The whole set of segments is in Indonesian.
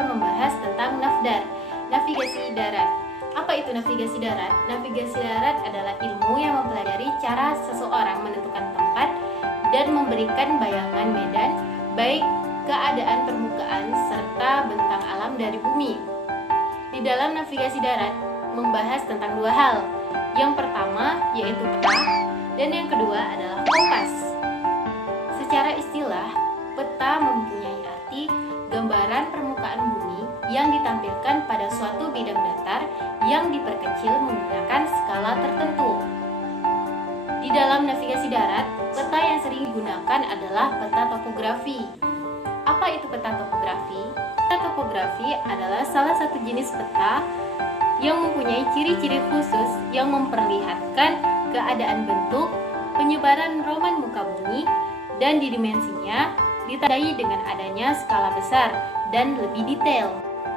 akan membahas tentang nafdar, navigasi darat. Apa itu navigasi darat? Navigasi darat adalah ilmu yang mempelajari cara seseorang menentukan tempat dan memberikan bayangan medan, baik keadaan permukaan serta bentang alam dari bumi. Di dalam navigasi darat membahas tentang dua hal. Yang pertama yaitu peta dan yang kedua adalah kompas. Secara istilah, peta mempunyai arti gambaran permukaan bumi yang ditampilkan pada suatu bidang datar yang diperkecil menggunakan skala tertentu. Di dalam navigasi darat, peta yang sering digunakan adalah peta topografi. Apa itu peta topografi? Peta topografi adalah salah satu jenis peta yang mempunyai ciri-ciri khusus yang memperlihatkan keadaan bentuk, penyebaran roman muka bumi, dan di dimensinya ditandai dengan adanya skala besar dan lebih detail.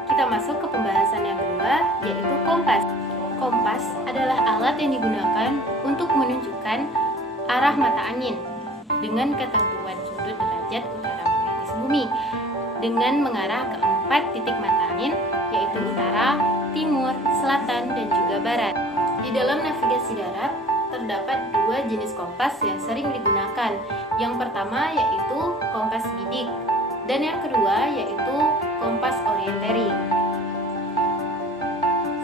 Kita masuk ke pembahasan yang kedua, yaitu kompas. Kompas adalah alat yang digunakan untuk menunjukkan arah mata angin dengan ketentuan sudut derajat utara magnetis bumi dengan mengarah ke 4 titik mata angin, yaitu utara, timur, selatan, dan juga barat. Di dalam navigasi darat terdapat dua jenis kompas yang sering digunakan. Yang pertama yaitu kompas bidik dan yang kedua yaitu kompas orientering.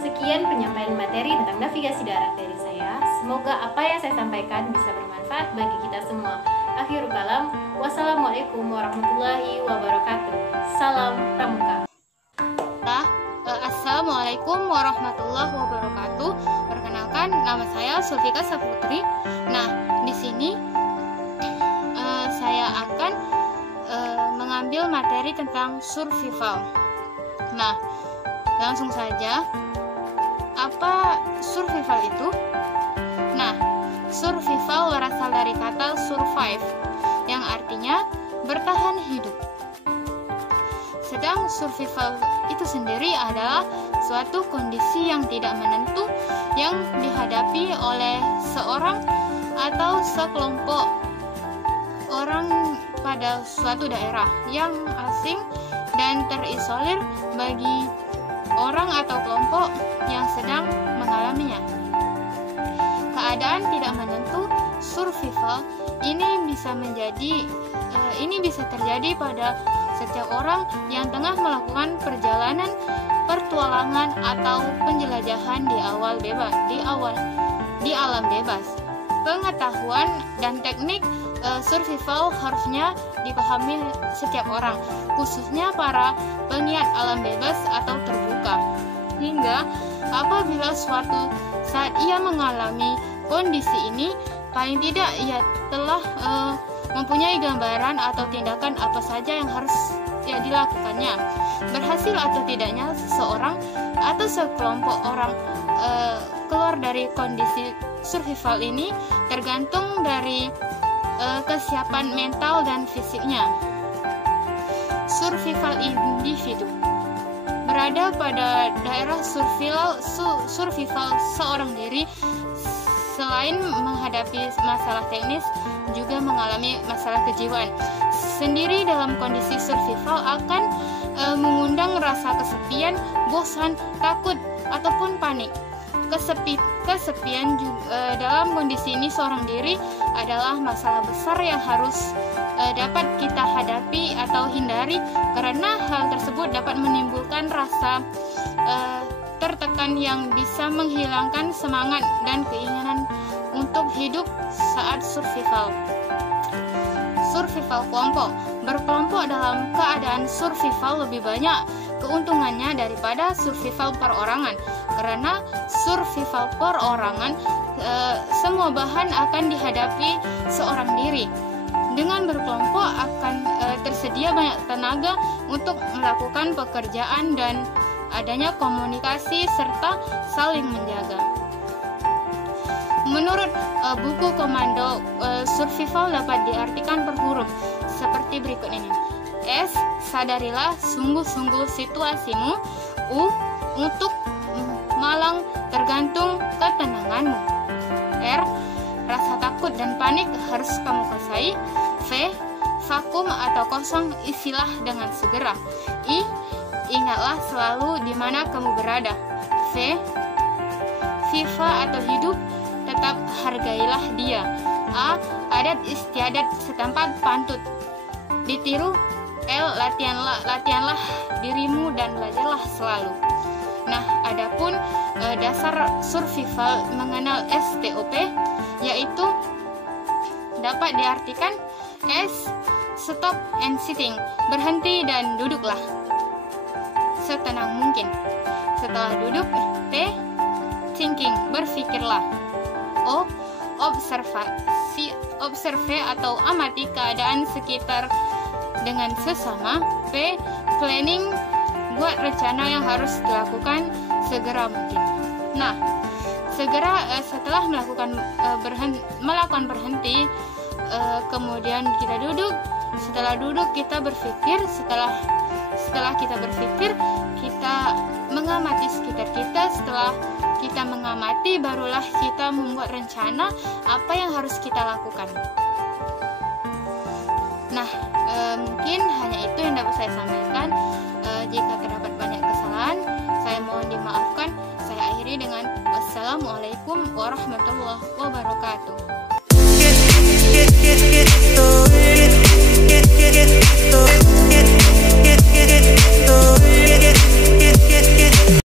Sekian penyampaian materi tentang navigasi darat dari saya. Semoga apa yang saya sampaikan bisa bermanfaat bagi kita semua. Akhirul kalam, wassalamualaikum warahmatullahi wabarakatuh. Salam Pramuka. Assalamualaikum warahmatullahi wabarakatuh. Perkenalkan, nama saya Sulfika Saputri. Nah, di sini saya akan mengambil materi tentang survival. Nah, langsung saja. Apa survival itu? Nah, survival berasal dari kata survive, yang artinya bertahan hidup. Sedang survival itu sendiri adalah suatu kondisi yang tidak menentu yang dihadapi oleh seorang atau sekelompok orang pada suatu daerah yang asing dan terisolir bagi orang atau kelompok yang sedang mengalaminya. Keadaan tidak menentu survival ini bisa terjadi pada setiap orang yang tengah melakukan perjalanan pertualangan atau penjelajahan di alam bebas. Pengetahuan dan teknik survival harusnya dipahami setiap orang, khususnya para penggiat alam bebas atau terbuka. Hingga apabila suatu saat ia mengalami kondisi ini, paling tidak ia telah mempunyai gambaran atau tindakan apa saja yang harus dilakukannya. Berhasil atau tidaknya seseorang atau sekelompok orang keluar dari kondisi survival ini tergantung dari kesiapan mental dan fisiknya. Survival individu berada pada daerah survival seorang diri. Selain menghadapi masalah teknis, juga mengalami masalah kejiwaan. Sendiri dalam kondisi survival akan mengundang rasa kesepian, bosan, takut, ataupun panik. Kesepian juga, dalam kondisi ini seorang diri adalah masalah besar yang harus dapat kita hadapi atau hindari, karena hal tersebut dapat menimbulkan rasa tertekan yang bisa menghilangkan semangat dan keinginan untuk hidup saat survival. Survival kelompok. Berkelompok dalam keadaan survival lebih banyak keuntungannya daripada survival perorangan, karena survival perorangan semua bahan akan dihadapi seorang diri. Dengan berkelompok akan tersedia banyak tenaga untuk melakukan pekerjaan dan adanya komunikasi serta saling menjaga. Menurut buku komando, survival dapat diartikan per huruf seperti berikut ini. S. Sadarilah sungguh-sungguh situasimu. U. Untuk malang tergantung ketenanganmu. R. Rasa takut dan panik harus kamu kuasai. V. Vakum atau kosong isilah dengan segera. I. ingatlah selalu di mana kamu berada. V. Viva atau hidup, tetap hargailah dia. A. Adat istiadat setempat pantut ditiru. L. Latihanlah dirimu dan belajarlah selalu. Nah, adapun dasar survival mengenal STOP, yaitu dapat diartikan S. Stop and sitting, berhenti dan duduklah setenang mungkin. Setelah duduk. T. Thinking, berpikirlah. O. Observe atau amati keadaan sekitar dengan sesama. P. Planning, buat rencana yang harus dilakukan segera mungkin. Nah, setelah melakukan berhenti, kemudian kita duduk. Setelah duduk kita berpikir. Setelah kita berpikir, kita mengamati sekitar kita. Setelah kita mengamati, barulah kita membuat rencana apa yang harus kita lakukan. Nah, mungkin hanya itu yang dapat saya sampaikan. Jika terdapat banyak kesalahan, saya mohon dimaafkan. Saya akhiri dengan wassalamualaikum warahmatullahi wabarakatuh.